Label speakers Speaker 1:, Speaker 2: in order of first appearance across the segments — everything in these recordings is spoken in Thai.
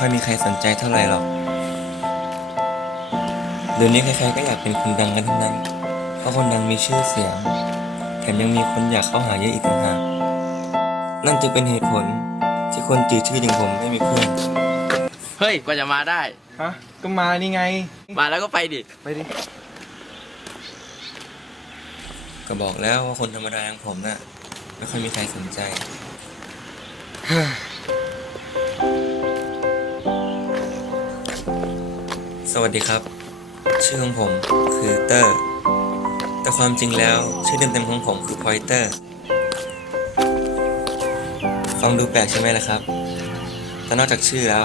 Speaker 1: ค่อยมีใครสนใจเท่าไหร่หรอกเดี๋ยวนี้ใครๆก็อยากเป็นคนดังกันทั้งนั้น เพราะคนดังมีชื่อเสียง แถมยังมีคนอยากเข้าหาเยอะอีกต่างหาก นั่นจึงเป็นเหตุผลที่คนจืดชื่ออย่างผมไม่มีเพื่อน
Speaker 2: เฮ้ย กว่าจะมาได้
Speaker 3: ฮะ ก็มานี่ไง
Speaker 2: มาแล้วก็ไปดิ
Speaker 3: ไปดิ
Speaker 1: ก็บอกแล้วว่าคนธรรมดาอย่างผมน่ะ ไม่ค่อยมีใครสนใจ สวัสดีครับ ชื่อของผมคือเตอร์ แต่ความจริงแล้วชื่อเต็มๆของผมคือพอยเตอร์ ฟังดูแปลกใช่ไหมล่ะครับ แต่นอกจากชื่อแล้ว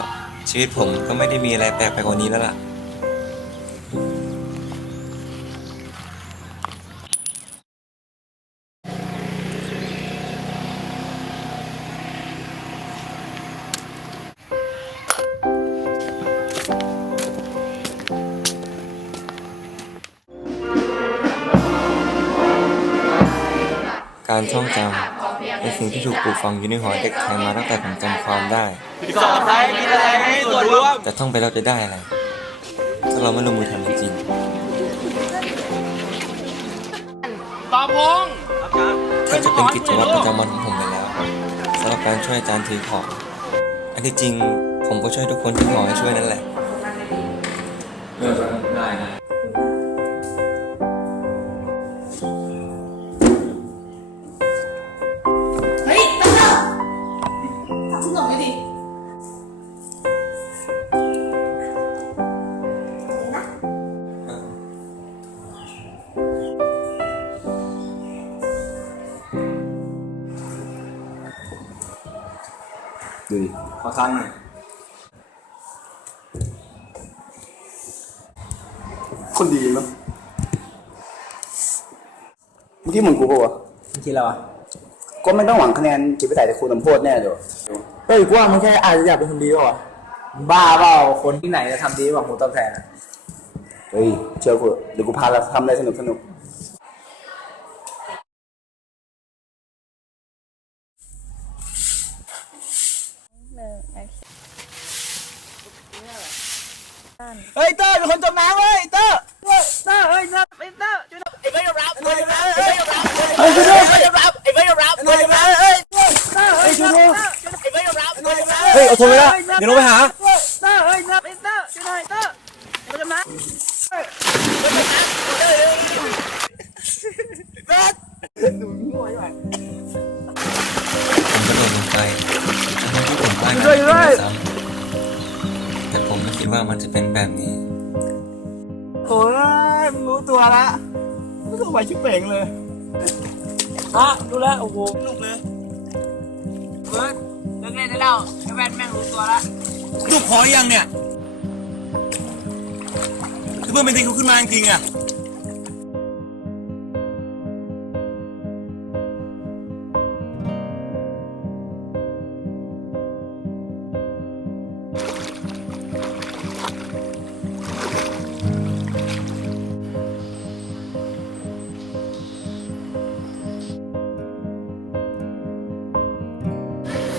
Speaker 1: ชีวิตผมก็ไม่ได้มีอะไรแปลกไปกว่านี้แล้วล่ะ การท่องจำเป็นสิ่งที่ถูกปลูกฝังอยู่ในหัวเด็กไทยมาตั้งแต่ผมจำความได้
Speaker 2: สอนใครมีอะไรให้ส่วนร่วม
Speaker 1: แต่ท่องไปแล้วจะได้อะไร ถ้าเราไม่ลงมือทำจริง
Speaker 2: ตอบพงษ์
Speaker 1: ๆถ้าจะเป็นกิจวัตรประจำวันของผมไปแล้วสำหรับการช่วยอาจารย์ถือของ อันที่จริงผมก็ช่วยทุกคนที่ขอให้ช่วยนั่นแหละ ดู
Speaker 4: ดิ
Speaker 1: ขอทางหน่อย
Speaker 5: คนดีเนาะเมื่อกี้เหมือนกูปะวะ
Speaker 3: ทีแล้วอะ
Speaker 5: ก็ไม่ต้องหวังคะแนนจิตวิสัยแต่ครูทำโทษแน่เดี๋ยว
Speaker 3: เฮ้ยกูว่ามันแค่อาจจะอยากเป็นคนดีเปล่าวะบ้าเปล่าคนที่ไหนจะทำดีกว่าหมูตอบแทนอะ
Speaker 5: เฮ้ยเชื่อกูเดี๋ยวกูพาเราทำอะไรสนุกสนุก
Speaker 3: เฮ้ยเตอร์เป็นคนจมน้ำเว้ยเตอร์เตอร์เฮ้ยเตอร์เฮ้ยเตอร์ช่วยหน่อย
Speaker 2: ไอ้ไม่ยอมรับ
Speaker 3: เฮ้ยเฮ้ย
Speaker 2: ไอ้ไม่ยอมรับไอ้ไม่ยอมรับไอ้ไม่ยอมรับ
Speaker 3: เฮ้ยเฮ้ยเตอร์เฮ้ยช่วยหน่อย
Speaker 2: ไอ้ไม่ยอมรับ
Speaker 3: เฮ้ยเอาโทรไปละเดี๋ยวลงไปหาเตอร์เฮ้ยเตอร์เตอร์ช่วยหน่อยเตอร์เดี๋ยวจะมา
Speaker 1: ผมกระโดดลงไปทั้งที่ผมว่ายน้ำเป็นด้วยซ้ำแต่ผมไม่คิดว่ามันจะเป็นแบบนี้
Speaker 3: โอ้ยมึงรู้ตัวละไม่ต้องไปชิบเป่งเลยฮะรู้แล้วโอ้โหสนุกเลยเบิร์ด เลิกเล่นได้แล้วไอ้แว่นแม่งรู้ตัวละ
Speaker 6: ลูกขอยังเนี่ยถ้าเพื่อนเป็นจริงเขาขึ้นมาจริงๆอะ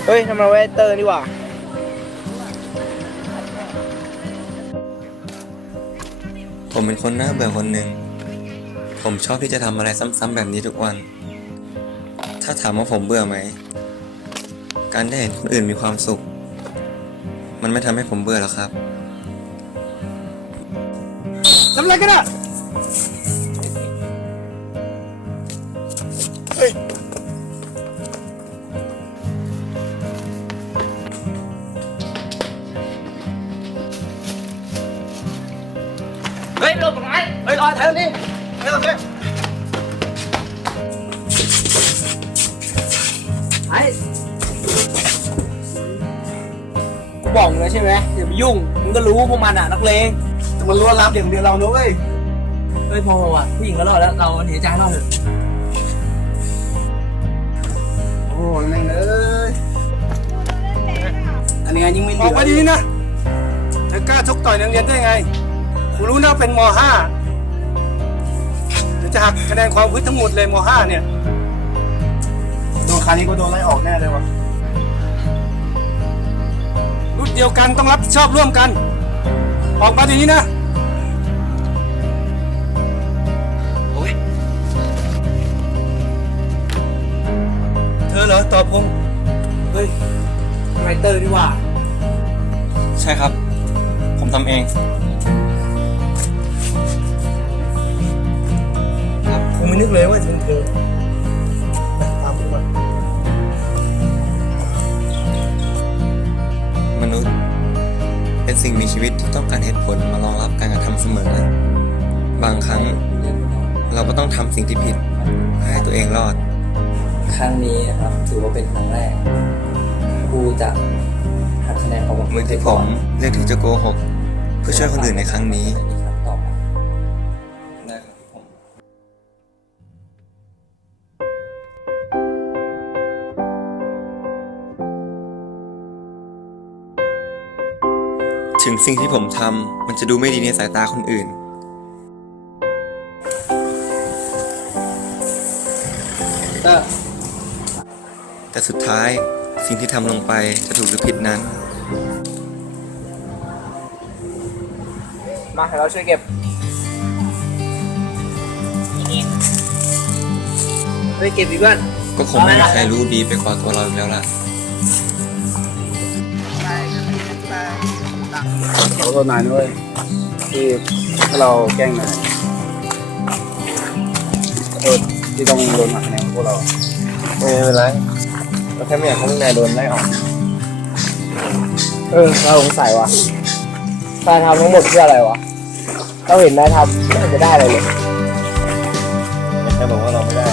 Speaker 3: เฮ้ยทำไมเวเตอร์นี่หว่า
Speaker 1: ผมเป็นคนหน้าเบื่อคนหนึ่ง ผมชอบที่จะทำอะไรซ้ำๆแบบนี้ทุกวัน ถ้าถามว่าผมเบื่อไหม การได้เห็นคนอื่นมีความสุข มันไม่ทำให้ผมเบื่อหรอกครับ
Speaker 3: ทำอะไรกันอะ
Speaker 2: เฮ้ย ลงตรงไหนเฮ้ยรอแถวนี้ไม่ต้องเลย
Speaker 3: ไอ้กูบอกมึงแล้วใช่ไหมอย่าไปยุ่งมึงก็รู้พวกมันอะนักเลง
Speaker 5: แต่มันล้วนลามเด็กเดียวเราเนอะเว้ย
Speaker 3: เฮ้ยพอว่ะผู้หญิงก็รอดแล้วเราหนีใจรอดเถอะ
Speaker 5: โอ้ยแม่งเอ้ยอันนี้ไงยิ่งไม่เหลื
Speaker 6: อ
Speaker 5: อ
Speaker 6: อกไปดีนะเธอกล้าชกต่อยนักเรียนได้ไง ครูรู้นะเป็นม .5 เดี๋ยวจะหักคะแนนความพื้นทั้งหมดเลยม .5 เนี่ย
Speaker 5: โดนคราวนี้ก็โดนไล่ออกแน่เลยวะ
Speaker 6: รู้เดียวกันต้องรับผิดชอบร่วมกัน ออกมาทีนี้นะ
Speaker 3: โอ้ย
Speaker 6: เธอเหรอตอบผม
Speaker 3: เฮ้ยไรเตอร์ดีว่า
Speaker 1: ใช่ครับ ผมทำเอง
Speaker 6: เลยว่าจะเป็นเธอตามผมมา
Speaker 1: มนุษย์ เป็นสิ่งมีชีวิตที่ต้องการเหตุผลมารองรับการกระทำเสมอ บางครั้งเราก็ต้องทำสิ่งที่ผิดเพื่อให้ตัวเองรอด
Speaker 7: ครั้งนี้นะครับถือว่าเป็นครั้งแรกครูจะหักคะแนนของผม
Speaker 1: เหมือนที่ผมเลือกที่จะโกหก เพื่อช่วยคนอื่นในครั้งนี้ ถึงสิ่งที่ผมทำมันจะดูไม่ดีในสายตาคนอื่น แต่สุดท้ายสิ่งที่ทำลงไปจะถูกหรือผิดนั้น
Speaker 3: มาให้เราช่วยเก็บช่วยเก็บดีเพื่อน
Speaker 1: ก็คงไม่มีใครรู้ดีไปกว่าตัวเราอีกแล้วล่ะ
Speaker 5: ขอโทษนายด้วยที่ถ้าเราแกล้งนายขอโทษที่ต้องโดนหักคะแนนของพวกเรา
Speaker 1: ไม่เป็นไรเราแค่ไม่อยากให้นายโดนไล่ออก
Speaker 3: เออเราสงสัยว่ะนายทำทั้งหมดเพื่ออะไรวะเราเห็นนายทำไม่เห็นจะได้อะไรเลย
Speaker 1: แค่บอกว่าเราไม่ได้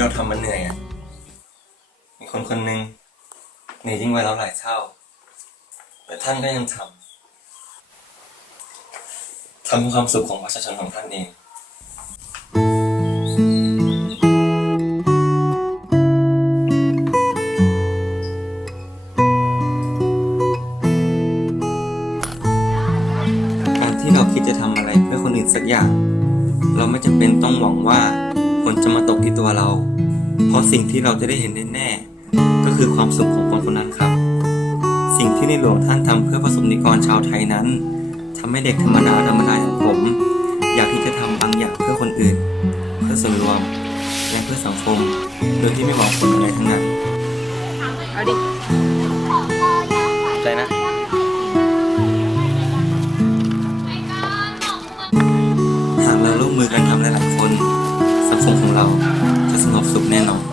Speaker 1: ที่เราทำมันเหนื่อยอะ มีคนคนหนึ่งเหนื่อยยิ่งกว่าเราหลายเท่า แต่ท่านก็ยังทำทำเพื่อความสุขของประชาชนของท่านเองการที่เราคิดจะทำอะไรเพื่อคนอื่นสักอย่าง เราไม่จำเป็นต้องหวังว่า ผนจะมาตกที่ตัวเรา เพราะสิ่งที่เราจะได้เห็นแน่ๆก็คือความสุขของคนคนนั้นครับ สิ่งที่ในหลวงท่านทำเพื่อประสบนิกรชาวไทยนั้น ทำให้เด็กธรรมดาธรรมดาอย่างผม อยากที่จะทำบางอย่างเพื่อคนอื่น เพื่อส่วนรวม และเพื่อสังคม โดยที่ไม่หวังผลอะไรทั้งนั้น
Speaker 2: เอาดิ
Speaker 1: ใจนะ คงของเราจะสงบสุขแน่นอน